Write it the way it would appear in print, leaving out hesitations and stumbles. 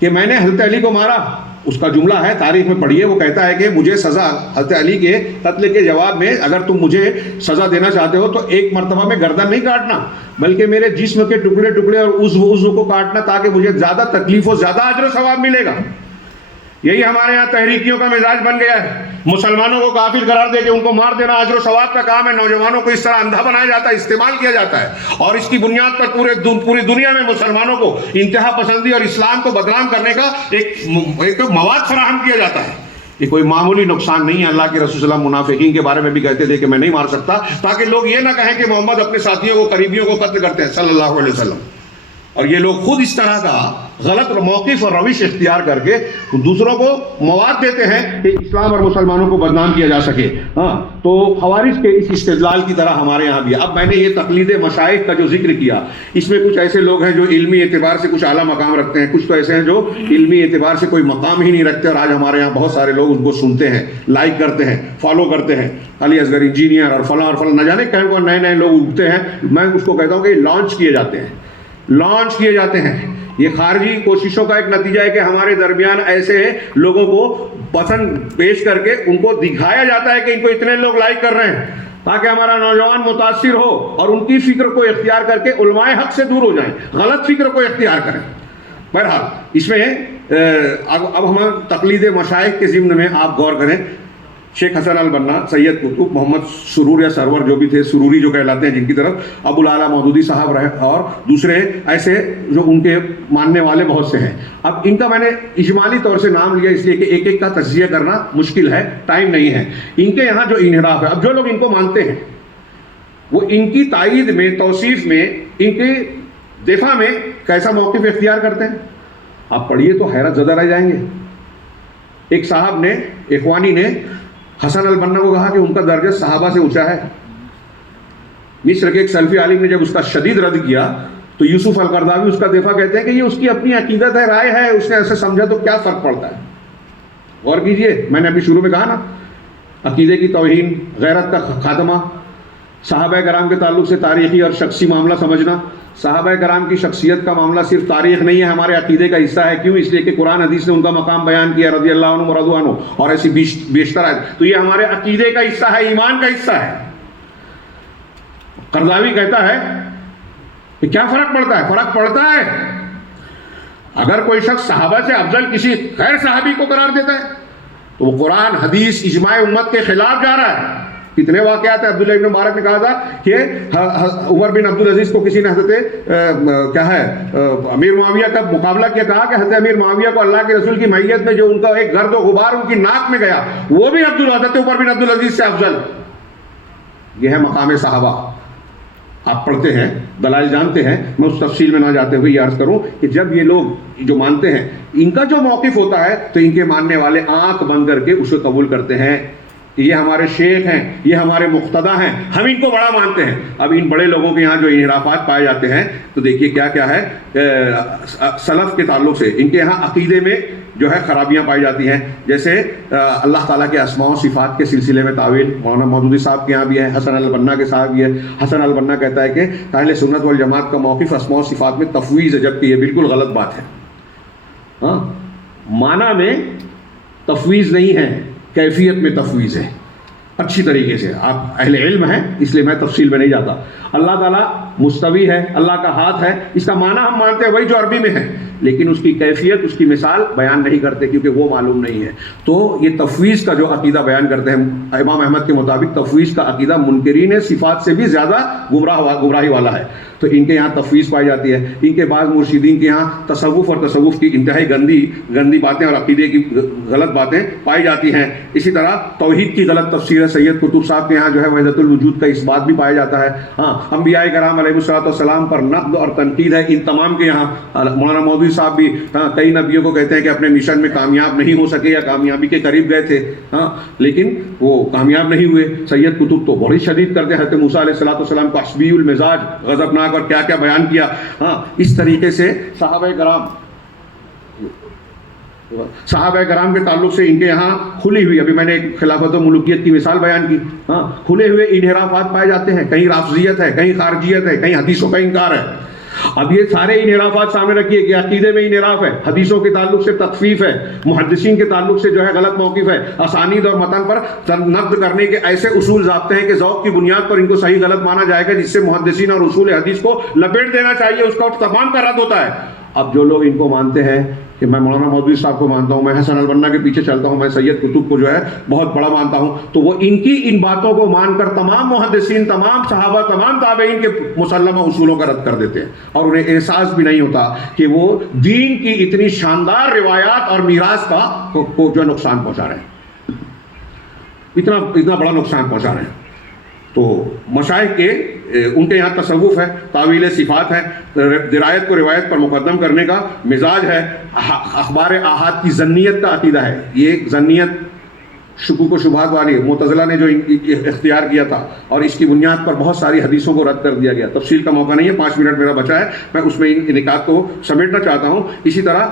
کہ میں نے حضرت علی کو مارا. اس کا جملہ ہے، تاریخ میں پڑھیے، وہ کہتا ہے کہ مجھے سزا، حضرت علی کے قتل کے جواب میں، اگر تم مجھے سزا دینا چاہتے ہو تو ایک مرتبہ میں گردن نہیں کاٹنا، بلکہ میرے جسم کے ٹکڑے ٹکڑے اور عضو کو کاٹنا، تاکہ مجھے زیادہ تکلیف و زیادہ اجر و ثواب ملے گا. یہی ہمارے یہاں تحریکیوں کا مزاج بن گیا ہے. مسلمانوں کو کافر قرار دے کے ان کو مار دینا اجر و ثواب کا کام ہے. نوجوانوں کو اس طرح اندھا بنایا جاتا ہے، استعمال کیا جاتا ہے، اور اس کی بنیاد پر پوری دنیا میں مسلمانوں کو انتہا پسندی اور اسلام کو بدنام کرنے کا ایک مواد فراہم کیا جاتا ہے. یہ کوئی معمولی نقصان نہیں ہے. اللہ کے رسول صلی اللہ علیہ وسلم منافقین کے بارے میں بھی کہتے تھے کہ میں نہیں مار سکتا، تاکہ لوگ یہ نہ کہیں کہ محمد اپنے ساتھیوں کو، قریبیوں کو قتل کرتے ہیں صلی اللہ علیہ وسلم. اور یہ لوگ خود اس طرح کا غلط موقف اور روش اختیار کر کے دوسروں کو مواد دیتے ہیں کہ اسلام اور مسلمانوں کو بدنام کیا جا سکے. تو خوارج کے اس استدلال کی طرح ہمارے یہاں بھی. اب میں نے یہ تقلید مشائخ کا جو ذکر کیا، اس میں کچھ ایسے لوگ ہیں جو علمی اعتبار سے کچھ اعلیٰ مقام رکھتے ہیں، کچھ تو ایسے ہیں جو علمی اعتبار سے کوئی مقام ہی نہیں رکھتے، اور آج ہمارے یہاں بہت سارے لوگ ان کو سنتے ہیں، لائک کرتے ہیں، فالو کرتے ہیں. علی اصغر انجینئر اور فلاں نہ جانے کہیں کو نئے لوگ اٹھتے ہیں. میں اس کو کہتا ہوں کہ لانچ کیے جاتے ہیں. یہ خارجی کوششوں کا ایک نتیجہ ہے کہ ہمارے درمیان ایسے لوگوں کو پسند پیش کر کے ان کو دکھایا جاتا ہے کہ ان کو اتنے لوگ لائک کر رہے ہیں، تاکہ ہمارا نوجوان متاثر ہو اور ان کی فکر کو اختیار کر کے علماء حق سے دور ہو جائیں، غلط فکر کو اختیار کریں. بہرحال اس میں اب ہم تقلید مشائخ کے ضمن میں آپ غور کریں. شیخ حسن البنا، سید قطب، محمد سرور یا سرور جو بھی تھے، سروری جو کہلاتے ہیں جن کی طرف، ابو العلا مودودی صاحب رہے، اور دوسرے ایسے جو ان کے ماننے والے بہت سے ہیں. اب ان کا میں نے اجمالی طور سے نام لیا اس لیے کہ ایک ایک کا تجزیہ کرنا مشکل ہے، ٹائم نہیں ہے. ان کے یہاں جو انحراف ہے، اب جو لوگ ان کو مانتے ہیں وہ ان کی تائید میں، توصیف میں، ان کے دفاع میں کیسا موقف اختیار کرتے ہیں. آپ پڑھیے تو حیرت زدہ رہ جائیں گے. ایک صاحب نے، اخوانی نے حسن البنا کو کہا کہ ان کا درجہ صحابہ سے اونچا ہے. مصر کے ایک سلفی عالم نے جب اس کا شدید رد کیا تو یوسف القرضاوی اس کا دفاع کہتے ہیں کہ یہ اس کی اپنی عقیدت ہے، رائے ہے، اس نے ایسے سمجھا تو کیا فرق پڑتا ہے. غور کیجئے، میں نے ابھی شروع میں کہا نا، عقیدے کی توہین، غیرت کا خاتمہ، صحابہ کرام کے تعلق سے تاریخی اور شخصی معاملہ سمجھنا. صحابہ کرام کی شخصیت کا معاملہ صرف تاریخ نہیں ہے، ہمارے عقیدے کا حصہ ہے. کیوں؟ اس لیے کہ قرآن حدیث نے ان کا مقام بیان کیا، رضی اللہ عنہ ورضوا عنہ، اور ایسی بیشتر ہے. تو یہ ہمارے عقیدے کا حصہ ہے، ایمان کا حصہ ہے. قرضاوی کہتا ہے کہ کیا فرق پڑتا ہے؟ فرق پڑتا ہے اگر کوئی شخص صحابہ سے افضل کسی غیر صحابی کو قرار دیتا ہے تو وہ قرآن، حدیث، اجماع امت کے خلاف جا رہا ہے. کتنے واقعات ہیں. عبداللہ ابن مبارک نے کہا تھا کہ عمر بن عبدالعزیز کو کسی نے حضرت امیر معاویہ کا مقابلہ کیا، کہا کہ حضرت امیر معاویہ کو اللہ کے رسول کی معیت میں جو ان کا ایک گرد و غبار ان کی ناک میں گیا، وہ بھی حضرت عمر بن عبدالعزیز سے افضل. یہ ہے مقام صحابہ. آپ پڑھتے ہیں، دلائل جانتے ہیں، میں اس تفصیل میں نہ جاتے ہوئے یہ عرض کروں کہ جب یہ لوگ جو مانتے ہیں، ان کا جو موقف ہوتا ہے تو ان کے ماننے والے آنکھ بند کر کے اسے قبول کرتے ہیں کہ یہ ہمارے شیخ ہیں، یہ ہمارے مقتدیٰ ہیں، ہم ان کو بڑا مانتے ہیں. اب ان بڑے لوگوں کے یہاں جو انحرافات پائے جاتے ہیں تو دیکھیے کیا کیا ہے. سلف کے تعلق سے ان کے یہاں عقیدے میں جو ہے خرابیاں پائی جاتی ہیں. جیسے اللہ تعالیٰ کے اسماء و صفات کے سلسلے میں تعویل مولانا مودودی صاحب کے یہاں بھی ہے، حسن البنا کے صاحب بھی ہے. حسن البنا کہتا ہے کہ اہل سنت والجماعت کا موقف اسماء و صفات میں تفویض ہے، جبکہ یہ بالکل غلط بات ہے. معنی میں تفویض نہیں ہے، کیفیت میں تفویض ہے. اچھی طریقے سے آپ اہل علم ہیں اس لیے میں تفصیل میں نہیں جاتا. اللہ تعالیٰ مستوی ہے، اللہ کا ہاتھ ہے، اس کا معنی ہم مانتے ہیں وہی جو عربی میں ہے، لیکن اس کی کیفیت، اس کی مثال بیان نہیں کرتے کیونکہ وہ معلوم نہیں ہے. تو یہ تفویض کا جو عقیدہ بیان کرتے ہیں امام احمد کے مطابق، تفویض کا عقیدہ منکرین صفات سے بھی زیادہ گمراہی والا ہے. تو ان کے یہاں تفویض پائی جاتی ہے. ان کے بعض مرشدین کے یہاں تصوف اور تصوف کی انتہائی گندی باتیں اور عقیدے کی غلط باتیں پائی جاتی ہیں. اسی طرح توحید کی غلط تفسیر ہے. سید قطب صاحب کے یہاں جو ہے وحدت الوجود کا اس بات بھی پایا جاتا ہے. انبیاء کرام علیہ الصلوۃ والسلام پر نقد اور تنقید ہے ان تمام کے یہاں. مولانا مودودی صاحب بھی کئی نبیوں کو کہتے ہیں کہ اپنے مشن میں کامیاب نہیں ہو سکے یا کامیابی کے قریب گئے تھے، لیکن وہ کامیاب نہیں ہوئے. سید قطب تو بڑی شدید کرتے ہیں، حضرت موسیٰ علیہ الصلوۃ والسلام کو حسبی المزاج، غضبناک، اور کیا کیا بیان کیا. اس طریقے سے صحابہ کرام کے تعلق سے ان کے یہاں کھلی ہوئی، ابھی میں نے خلافت و ملوکیت کی مثال بیان کی، کھلے ہوئے انحرافات پائے جاتے ہیں. کہیں رافضیت ہے، کہیں خارجیت ہے، کہیں حدیثوں کا انکار ہے. اب یہ سارے انحرافات سامنے رکھیے کہ عقیدے میں انحراف ہے، حدیثوں کے تعلق سے تخفیف ہے، محدثین کے تعلق سے جو ہے غلط موقف ہے، اسانید اور متن پر نقد کرنے کے ایسے اصول ضابطے ہیں کہ ذوق کی بنیاد پر ان کو صحیح غلط مانا جائے گا، جس سے محدثین اور اصول حدیث کو لپیٹ دینا چاہیے، اس کا تمام کا رد ہوتا ہے۔ اب جو لوگ ان کو مانتے ہیں کہ میں مولانا مودودی صاحب کو مانتا ہوں، میں حسن البنا کے پیچھے چلتا ہوں، میں سید قطب کو جو ہے بہت بڑا مانتا ہوں، تو وہ ان کی ان باتوں کو مان کر تمام محدثین، تمام صحابہ، تمام تابعین کے مسلمہ اصولوں کا رد کر دیتے ہیں، اور انہیں احساس بھی نہیں ہوتا کہ وہ دین کی اتنی شاندار روایات اور میراث کو جو نقصان پہنچا رہے ہیں، اتنا بڑا نقصان پہنچا رہے ہیں۔ تو مشائخ کے ان کے یہاں تصوف ہے، تعویل صفات ہے، درایت کو روایت پر مقدم کرنے کا مزاج ہے، اخبار احاد کی ظنیت کا عقیدہ ہے۔ یہ ایک ظنیت شکوک و شبہات والی معتزلہ نے جو اختیار کیا تھا، اور اس کی بنیاد پر بہت ساری حدیثوں کو رد کر دیا گیا۔ تفصیل کا موقع نہیں ہے، 5 منٹ میرا بچا ہے، میں اس میں ان نکات کو سمیٹنا چاہتا ہوں۔ اسی طرح